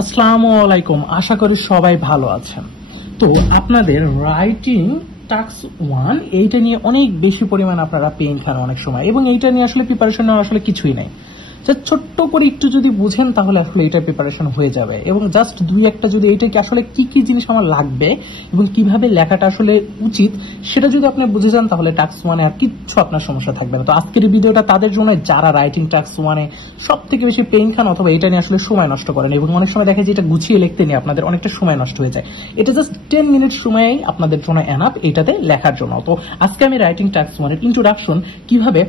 আসসালামু আলাইকুম, আশা করি সবাই ভালো আছেন। তো আপনাদের রাইটিং টাস্ক 1 এইটা নিয়ে অনেক বেশি পরিমাণ আপনারা পেইন খান অনেক সময়, এবং এইটা নিয়ে আসলে প্রিপারেশন নেওয়া আসলে কিছুই নাই। ছোট্ট করে একটু যদি বুঝেন তাহলে আসলে এটা প্রিপারেশন হয়ে যাবে, এবং জাস্ট দুই একটা যদি এইটাকে আসলে কি কি জিনিস আমার লাগবে এবং কিভাবে লেখাটা আসলে উচিত সেটা যদি আপনি বুঝে যান তাহলে টাস্ক 1 আর কিচ্ছু আপনার সমস্যা থাকবে না। তো আজকের ভিডিওটা তাদের জন্য যারা রাইটিং টাস্ক 1 সব থেকে বেশি পেইন খান অথবা এটা নিয়ে আসলে সময় নষ্ট করেন, এবং অনেক সময় দেখা যায় এটা গুছিয়ে লিখতে নিয়ে আপনাদের অনেকটা সময় নষ্ট হয়ে যায়। এটা জাস্ট 10 মিনিট সময়ই আপনাদের জন্য এনাফ এটাতে লেখার জন্য। তো আজকে আমি রাইটিং টাস্ক 1 এর ইন্ট্রোডাকশন, কিভাবে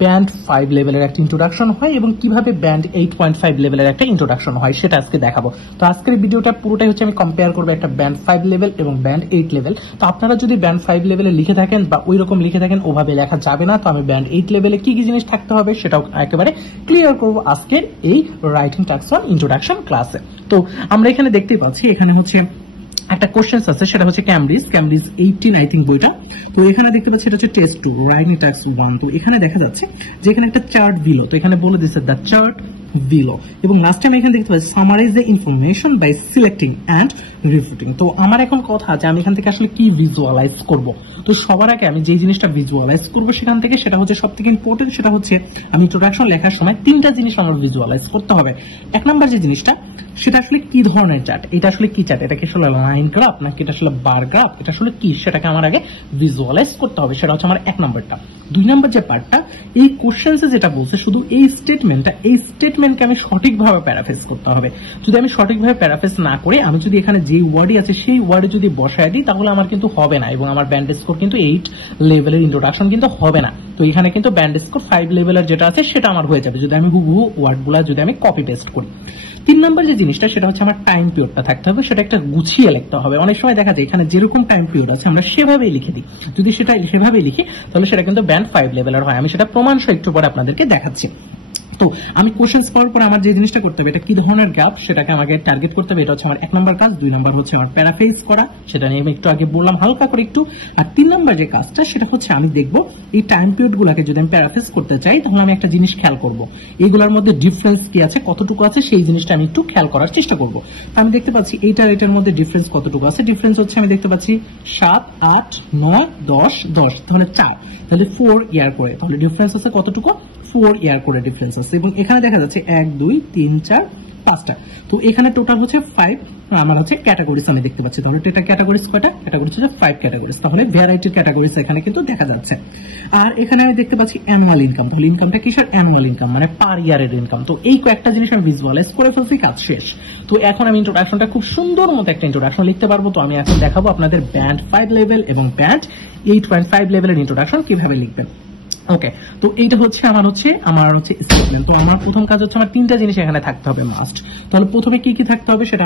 ব্যান্ড 5 লেভেলের একটা ইন্ট্রোডাকশন হয় এবং কিভাবে ব্যান্ড 8.5 লেভেলের একটা ইন্ট্রোডাকশন হয় সেটা আজকে দেখাবো। তো আজকের ভিডিওটা পুরোটাই হচ্ছে আমি কম্পেয়ার করবো একটা ব্যান্ড 5 লেভেল এবং ব্যান্ড 8 লেভেল। তো আপনারা যদি ব্যান্ড 5 লেভেলে লিখে থাকেন বা ওই রকম লিখে থাকেন ওভাবে লেখা যাবে না। তো আমি ব্যান্ড 8 লেভেলে কি কি জিনিস থাকতে হবে সেটাও একেবারে ক্লিয়ার করবো আজকের এই রাইটিং টাস্ক 1 ইন্ট্রোডাকশন ক্লাসে। তো আমরা এখানে দেখতেই পাচ্ছি এখানে হচ্ছে একটা কোশ্চেন আছে, সেটা হচ্ছে ক্যামব্রিজ 18 আই থিঙ্ক বইটা। তো এখানে দেখতে পাচ্ছি এটা হচ্ছে টেস্ট 2 রাইটিং টাস্ক 1। তো এখানে দেখা যাচ্ছে যে এখানে একটা চার্ট দিল, তো এখানে বলে দিচ্ছে দ্য চার্ট দিল, এবং লাস্ট টাইম এখানে দেখতে পাচ্ছি summarise the information by selecting and reporting. তো আমার এখন কথা যে আমি এখান থেকে আসলে কি ভিজুয়ালাইজ করব। তো সবার আগে আমি যে জিনিসটা ভিজুয়ালাইজ করব সেখান থেকে সেটা হচ্ছে সব থেকে ইম্পর্টেন্ট, সেটা হচ্ছে আমি ইন্ট্রোডাকশন লেখার সময় তিনটা জিনিস আমার ভিজুয়ালাইজ করতে হবে। এক নাম্বার যে জিনিসটা সেটা আসলে কি ধরনের চার্ট, এটা আসলে কি চার্ট, এটা কি আসলে লাইন গ্রাফ নাকি এটা আসলে বার গ্রাফ, এটা আসলে কি সেটাকে আমার আগে ভিজুয়ালাইজ করতে হবে, সেটা হচ্ছে আমার এক নাম্বারটা। দুই নাম্বার যে পার্টটা, এই কোশ্চেন্সে যেটা বলছে শুধু এই স্টেটমেন্টটা, এই স্টেটমেন্টকে আমি সঠিকভাবে প্যারাফ্রেজ করতে হবে। যদি আমি সঠিকভাবে প্যারাফ্রেজ না করে আমি যদি এখানে যে ওয়ার্ডই আছে সেই ওয়ার্ডে যদি বসায় দিই তাহলে আমার কিন্তু হবে না, এবং আমার ব্যান্ড স্কোর কিন্তু 8 লেভেলের ইন্ট্রোডাকশন কিন্তু হবে না। তো এখানে কিন্তু ব্যান্ড স্কোর 5 লেভেলের যেটা আছে সেটা আমার হয়ে যাবে যদি আমি হুবহু ওয়ার্ডগুলা যদি আমি কপি পেস্ট করি। তিন নম্বর যে জিনিসটা সেটা হচ্ছে আমার টাইম পিরিয়ডটা থাকতে হবে, সেটা একটা গুছিয়ে লিখতে হবে। অনেক সময় দেখা যায় এখানে যেরকম টাইম পিরিয়ড আছে আমরা সেভাবেই লিখে দিই, যদি সেটা সেভাবেই লিখি তাহলে সেটা কিন্তু ব্যান্ড 5 লেভেলের হয়। আমি সেটা প্রমাণ সহ একটু পরে আপনাদেরকে দেখাচ্ছি। তো আমি কোশ্চেন্স পাওয়ার পর আমার যে জিনিসটা করতে হবে, এটা কি ধরনের গ্যাপ সেটাকে আমাকে টার্গেট করতে হবে, এটা হচ্ছে আমার এক নম্বর কাজ। দুই নম্বর হচ্ছে আমার প্যারাফ্রেজ করা, সেটা নিয়ে আমি একটু আগে বললাম হালকা করে একটু। আর তিন নম্বর যে কাজটা সেটা হচ্ছে আমি দেখবো এই টাইম পিরিয়ড গুলাকে যদি আমি প্যারাফ্রেজ করতে চাই তাহলে আমি একটা জিনিস খেয়াল করবো, এইগুলোর মধ্যে ডিফারেন্স কি আছে, কতটুকু আছে, সেই জিনিসটা আমি একটু খেয়াল করার চেষ্টা করবো। আমি দেখতে পাচ্ছি এইটার এটার মধ্যে ডিফারেন্স কতটুকু আছে, ডিফারেন্স হচ্ছে আমি দেখতে পাচ্ছি 7, 8, 9, 10, 10, তাহলে 4, তাহলে 4 ইয়ার করে, তাহলে ডিফারেন্স আছে কতটুকু, 4 ইয়ার করে ডিফারেন্স আছে। এবং এখানে দেখা যাচ্ছে 1, 2, 3, 4, 5টা। তো এখানে টোটাল হচ্ছে 5 আমার হচ্ছে ক্যাটাগরিজ আমি দেখতে পাচ্ছি। তাহলে এটা ক্যাটাগরিজ কয়টা, ক্যাটাগরিজ হচ্ছে 5 ক্যাটাগরিজ। তাহলে ভ্যারাইটির ক্যাটাগরিজ এখানে কিন্তু দেখা যাচ্ছে। আর এখানে আমি দেখতে পাচ্ছি অ্যানুয়াল ইনকাম, তাহলে ইনকামটা কিসের, অ্যানুয়াল ইনকাম মানে পার ইয়ারের ইনকাম। তো এই কয়েকটা জিনিস আমি ভিজুয়ালাইজ করে ফেলছি, কাজ শেষ। তো এখন আমি ইন্ট্রোডাকশনটা খুব সুন্দর মতো একটা ইন্ট্রোডাকশন লিখতে পারবো। তো আমি এখন দেখাবো আপনাদের ব্যান্ড 5 লেভেল এবং ব্যান্ড 8.5 লেভেলের ইন্ট্রোডাকশন কিভাবে লিখবেন। ওকে, তো এইটা হচ্ছে আমার হচ্ছে স্টেটমেন্ট। তো আমার প্রথম কাজ হচ্ছে আমার তিনটা জিনিস এখানে থাকতে হবে মাস্ট। তাহলে প্রথমে কি কি থাকতে হবে সেটা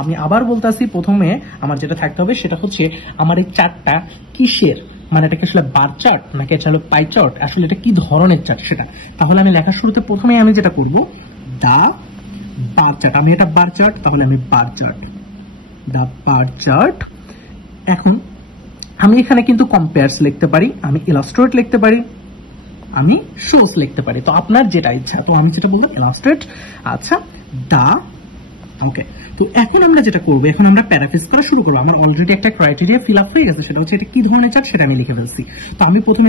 আমি আবার বলতেছি। প্রথমে আমার যেটা থাকতে হবে সেটা হচ্ছে আমার এই চার্টটা কিসের, মানে এটা কি আসলে বার চার্ট নাকি এটা হলো পাই চার্ট, আসলে এটা কি ধরনের চার্ট সেটা। তাহলে আমি লেখার শুরুতে প্রথমে আমি যেটা করব দা বার চার্ট, আমি এটা বার চার্ট, তাহলে আমি বার চার্ট, দা বার চার্ট। এখন আমি এখানে কিন্তু কম্পেয়ার্স লিখতে পারি, আমি ইলাস্ট্রেট লিখতে পারি, আমি শোস লিখতে পারি, তো আপনার যেটা ইচ্ছা। তো আমি যেটা বলবো ইলাস্ট্রেট। আচ্ছা, দা ওকে। তো এখন আমরা যেটা করবো, এখন আমরা প্যারাফ্রেজ করা শুরু করবো। আমার অলরেডি একটা ক্রাইটেরিয়া ফিল আপ হয়ে গেছে, সেটা হচ্ছে এটা কি ধরনের চার্ট সেটা আমি লিখে ফেলছি। তো আমি প্রথমে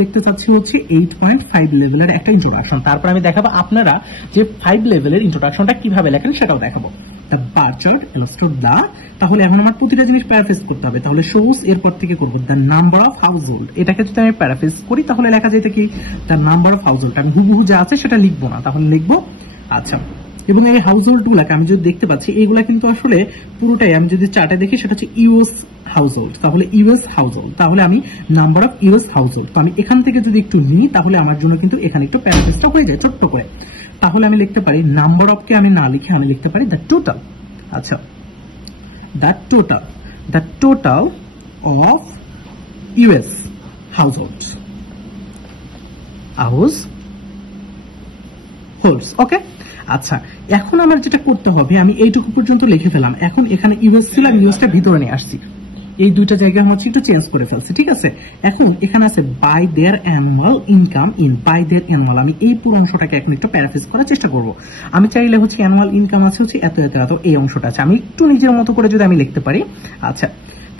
লিখতে চাচ্ছি হচ্ছে 8.5 লেভেলের একটা ইন্ট্রোডাকশন। তারপর আমি দেখাবো আপনারা যে 5 লেভেলের ইন্ট্রোডাকশনটা কিভাবে লেখেন সেটাও দেখাবো। বার চার্ট ইলাস্ট্রেট দা। তাহলে এখন আমার প্রতিটা জিনিস প্যারাফ্রেজ করতে হবে। তাহলে শোস এরপর থেকে করবো the number of house hold. এটাকে যদি আমি প্যারাফ্রেজ করি তাহলে লেখা যেতে কি the number of house hold. আমি হুবহু যা আছে সেটা লিখবো না, তাহলে লিখবো আচ্ছা। এবং এই হাউস হোল্ড গুলাকে আমি যদি দেখতে পাচ্ছি এইগুলা কিন্তু আসলে পুরোটাই আমি যদি চার্টে দেখি সেটা হচ্ছে ইউএস হাউস হোল্ড। তাহলে ইউএস হাউস হোল্ড, তাহলে আমি number of US house hold. তো আমি এখান থেকে যদি একটু নিই তাহলে আমার জন্য কিন্তু এখানে একটু প্যারাফ্রেজটা হয়ে যায় ছোট্ট করে। তাহলে আমি লিখতে পারি নাম্বার অফ কে আমি না লিখে আমি লিখতে পারি দ্য টোটাল। আচ্ছা, the total of US households, okay. আচ্ছা, এখন আমার যেটা করতে হবে, আমি এইটুকু পর্যন্ত লিখে ফেলাম। এখন এখানে ইউএস ছিল, আমি ইউএসটা ভিতরে নিয়ে আসছি। এই দুইটা জায়গা হচ্ছে একটু চেঞ্জ করে ফেলছি, ঠিক আছে। এখন এখানে আছে by their annual income in, by their annual, আমি এই পুরো অংশটাকে এখন একটু প্যারাফ্রেজ করার চেষ্টা করব। আমি চাইলে হচ্ছে অ্যানুয়াল ইনকাম আছে হচ্ছে এত এত এত, এই অংশটা আছে, আমি একটু নিজের মতো করে যদি আমি লিখতে পারি। আচ্ছা,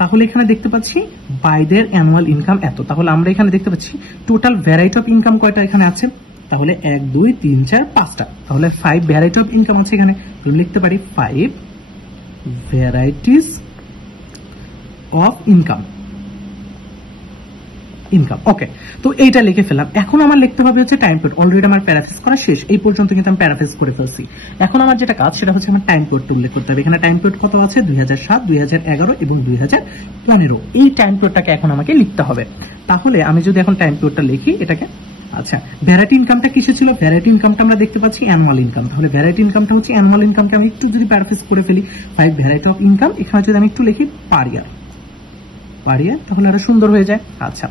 তাহলে এখানে দেখতে পাচ্ছি বাই দেয়ার অ্যানুয়াল ইনকাম এত, তাহলে আমরা এখানে দেখতে পাচ্ছি টোটাল ভ্যারাইটি অফ ইনকাম কয়টা এখানে আছে, তাহলে 1 2 3 4 5টা, তাহলে 5 ভ্যারাইটি অফ ইনকাম আছে এখানে, লিখতে পারি 5 ভ্যারাইটিস অফ ইনকাম। ওকে, তো এইটা লিখে ফেললাম। এখন আমার লিখতে হবে হচ্ছে টাইম পিরিয়ড, অলরেডি আমার প্যারাফ্রেজ করা শেষ, এই পর্যন্ত কিন্তু আমি প্যারাফ্রেজ করে ফেলছি। এখন আমার যেটা কাজ সেটা হচ্ছে আমার টাইম পিরিয়ডটা উল্লেখ করতে হবে। এখানে টাইম পিরিয়ড কত আছে, 2007, 2011 এবং 2015, এই টাইম পিরিয়ডটাকে এখন আমাকে লিখতে হবে। তাহলে আমি যদি এখন টাইম পিরিয়ডটা লিখি এটাকে, আচ্ছা, ভ্যারাইটি ইনকামটা কিসে ছিল, ভ্যারাইটি ইনকামটা আমরা দেখতে পাচ্ছি অ্যানুয়াল ইনকাম, তাহলে ভ্যারাইটি ইনকামটা হচ্ছে অ্যানুয়াল ইনকামকে আমি একটু যদি প্যারাফ্রেজ করে ফেলি 5 ভ্যারাইটি অফ ইনকাম, এখানে যদি আমি একটু লিখি পার ইয়ার, তাহলে আরো সুন্দর হয়ে যায়। আচ্ছা,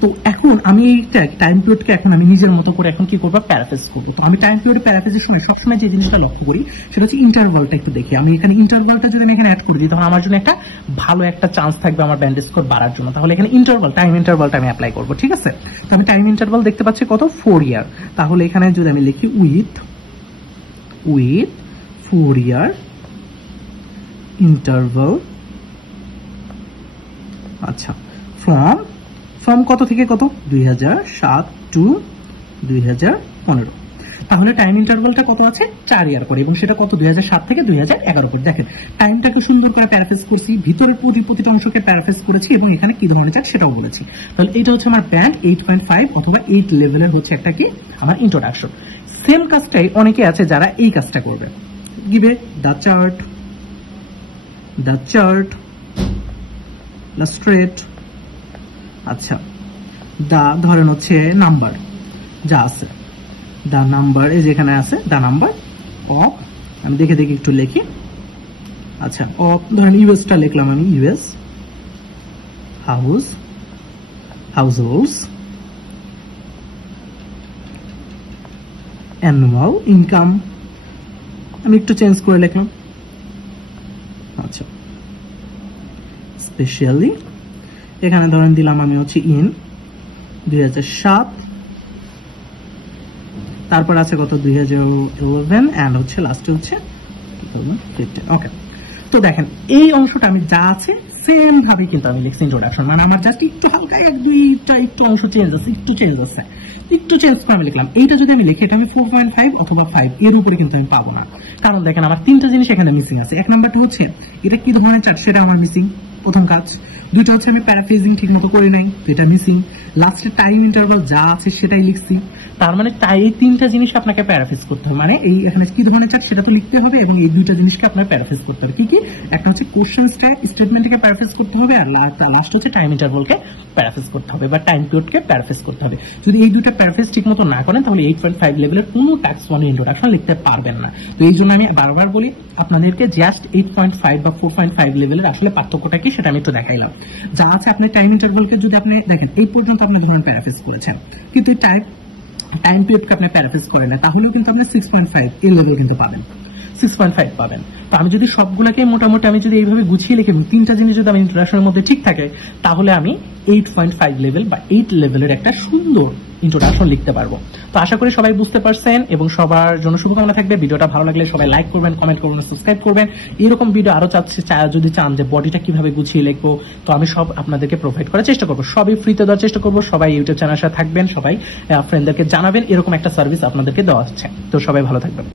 তো এখন আমি এইটা টাইম পিরিয়ডকে এখন আমি নিজের মতো করে এখন কি করবো, প্যারাফ্রেজ করবো। তো আমি টাইম পিরিয়ড প্যারাফ্রেজের সময় সবসময় যে জিনিসটা লক্ষ্য করি সেটা হচ্ছে ইন্টারভালটা একটু দেখি। আমি এখানে ইন্টারভালটা যদি আমি এখানে অ্যাড করে দিই তখন আমার জন্য একটা ভালো একটা চান্স থাকবে আমার ব্যান্ড স্কোর বাড়ার জন্য। তাহলে এখানে টাইম ইন্টারভালটা আমি অ্যাপ্লাই করবো, ঠিক আছে। তো আমি টাইম ইন্টারভাল দেখতে পাচ্ছি কত, 4 ইয়ার, তাহলে এখানে যদি আমি লিখি উইথ 4 ইয়ার ইন্টারভাল, আচ্ছা, ফ্রম কত থেকে কত, 2007 টু 2015, তাহলে টাইম ইন্টারভালটা কত আছে, 4 ইয়ার করে, এবং সেটা কত, 2007 থেকে 2011 করে। দেখেন টাইমটাকে সুন্দর করে প্যারাফ্রেজ করছি, ভিতরের প্রতিটা অংশকে প্যারাফ্রেজ করেছি, এবং এখানে কি ধরনের চার্ট সেটাও বলেছি। তাহলে এটা হচ্ছে আমার ব্যান্ড 8.5 অথবা 8 লেভেলের হচ্ছে একটা কি আমার ইন্ট্রোডাকশন। সেম কাজটাই অনেকে আছে যারা এই কাজটা করবে, গিভে দ্য চার্ট ইলাস্ট্রেট, আচ্ছা, দা ধরেন হচ্ছে নাম্বার যা আছে, দা নাম্বার এই যেখানে আছে, দা নাম্বার অফ, আমি দেখে একটু লিখি, আচ্ছা, অফ ধরেন ইউএসটা লিখলাম আমি, ইউএস হাউসহোল্ডস অ্যানুয়াল ইনকাম, আমি একটু চেঞ্জ করে লিখলাম, আচ্ছা, স্পেশালি এখানে ধরেন দিলাম আমি হচ্ছে ইন 2007, তারপর আছে কত 2011 এন্ড হচ্ছে লাস্টে হচ্ছে 2015। ওকে, তো দেখেন এই অংশটা আমি যা আছে সেম ভাবে কিন্তু আমি লিখছি ইন্ট্রোডাকশন, মানে আমার জাস্ট একটু হালকা 1-2টা একটু অংশ চেঞ্জ আছে, একটু চেঞ্জ করে আমি লিখলাম। এইটা যদি আমি লিখি এটা আমি 4.5 অথবা 5 এর উপরে কিন্তু আমি পাবো না, কারণ দেখেন আমার 3টা জিনিস এখানে মিসিং আছে। এক নাম্বারটা হচ্ছে এটা কি ধরনের চার্ট সেটা আমার মিসিং, প্রথম কাজ। 2টা হচ্ছে আমি প্যারাফ্রেজিং ঠিক মতো করি নাই, এটা মিসিং। লাস্টে টাইম ইন্টারভাল যা আছে সেটাই লিখছি, তার মানে তাই এই 3টা জিনিস আপনাকে প্যারাফ্রেজ করতে হবে, মানে এই এখানে কি ধরনের চার্ট সেটা তো লিখতে হবে, এবং এই 2টা জিনিসকে আপনার প্যারাফ্রেজ করতে হবে। কি একটা হচ্ছে কোশ্চেন স্টেটমেন্টকে প্যারাফ্রেজ করতে হবে, আর লাস্ট হচ্ছে টাইম ইন্টারভালকে প্যারাফ্রেজ করতে হবে বা টাইম পিরিয়ডকে প্যারাফ্রেজ করতে হবে। যদি এই 2টা প্যারাফ্রেজ ঠিক মতো না করেন তাহলে 8.5 লেভেলের কোনো টাস্ক 1 ইন্ট্রোডাকশন লিখতে পারবেন না। তো এই জন্য আমি বারবার বলি আপনাদেরকে জাস্ট 8.5 বা 4.5 লেভেলের আসলে পার্থক্যটা কি সেটা আমি একটু দেখাইলাম। যা আছে আপনি টাইম ইন্টারভালকে যদি আপনি দেখেন এই পর্যন্ত আপনি ধরুন প্যারাফ্রেজ করেছেন, কিন্তু টাইম পিরিয়ডকে আপনি প্যারাফ্রেজ করেন না, তাহলেও কিন্তু আপনি 6.5 এই লেভেল কিন্তু পাবেন, 6.5 পাবেন। তো আমি যদি সবগুলোকে মোটামুটি আমি যদি এইভাবে গুছিয়ে লিখে 3টা জিনিস যদি আমি ইন্ট্রোডাকশনের মধ্যে ঠিক থাকে তাহলে আমি 8.5 লেভেল বা 8 লেভেলের একটা সুন্দর ইন্ট্রোডাকশন লিখতে পারবো। তো আশা করি সবাই বুঝতে পারছেন, এবং সবার জন্য শুভকামনা থাকবে। ভিডিওটা ভালো লাগলে সবাই লাইক করবেন, কমেন্ট করবেন, সাবস্ক্রাইব করবেন। এরকম ভিডিও আরো যদি চান যে বডিটা কিভাবে গুছিয়ে লিখবো, তো আমি সব আপনাদেরকে প্রোভাইড করার চেষ্টা করবো, সবই ফ্রিতে দেওয়ার চেষ্টা করবো। সবাই ইউটিউব চ্যানেলের সাথে থাকবেন, সবাই ফ্রেন্ডদেরকে জানাবেন এরকম একটা সার্ভিস আপনাদেরকে দেওয়া হচ্ছে। তো সবাই ভালো থাকবেন।